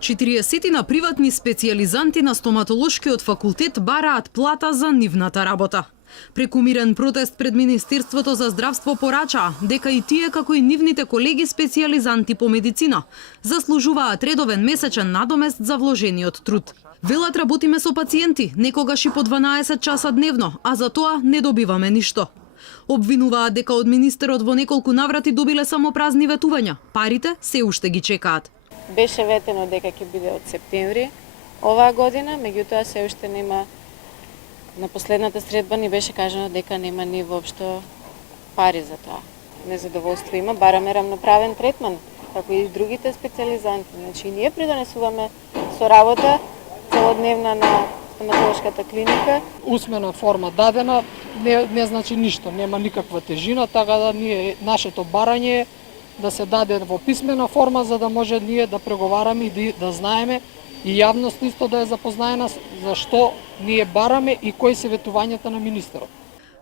40 на приватни специјализанти на стоматолошкиот факултет бараат плата за нивната работа. Преку мирен протест пред Министерството за здравство порачаа дека и тие како и нивните колеги специјализанти по медицина заслужуваат редовен месечен надомест за вложениот труд. Велат работиме со пациенти, некогаш и по 12 часа дневно, а за тоа не добиваме ништо. Обвинуваат дека од министерот во неколку наврати добиле само празни ветувања. Парите се уште ги чекаат. Беше ветено дека ќе биде од септември оваа година, меѓутоа се уште нема. На последната средба ни беше кажано дека нема ни воопшто пари за тоа. Незадоволство има, бараме рамноправен третман, како и другите специјализанти. Значи, ние придонесуваме со работа целодневна на стоматолошката клиника. Усмена форма дадена не значи ништо, нема никаква тежина, така да нашето барање е да се даде во писмена форма за да може ние да преговараме и да знаеме и јавност исто да е запознаена за што ние бараме и кои се ветувањата на министерот.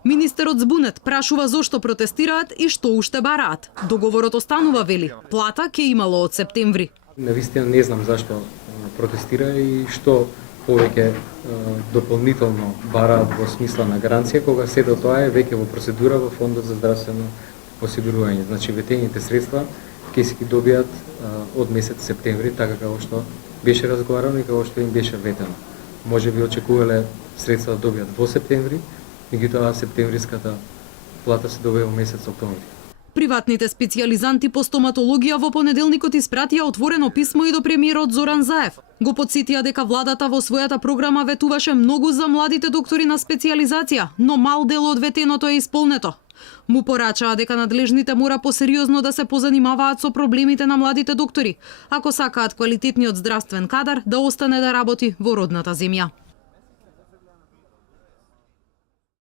Министерот збунет прашува зошто протестираат и што уште бараат. Договорот останува, вели. Плата ќе имало од септември. Навистина не знам зашто протестира и што повеќе дополнително бараат во смисла на гаранција, кога сето тоа е веќе во процедура во Фондот за здравствено осигурување. Значи ветените средства ќе се ги добијат од месец септември, така како што беше разговарано и како што им беше ветено. Може би очекувале средства да добијат во септември, меѓутоа септемвриската плата се добива во месец октомври. Приватните специјализанти по стоматологија во понеделникот испратија отворено писмо и до премиерот Зоран Заев. Го потсетија дека владата во својата програма ветуваше многу за младите доктори на специјализација, но мал дел од ветеното е исполнето. Му порачаа дека надлежните мора посериозно да се позанимаваат со проблемите на младите доктори, ако сакаат квалитетниот здравствен кадар да остане да работи во родната земја.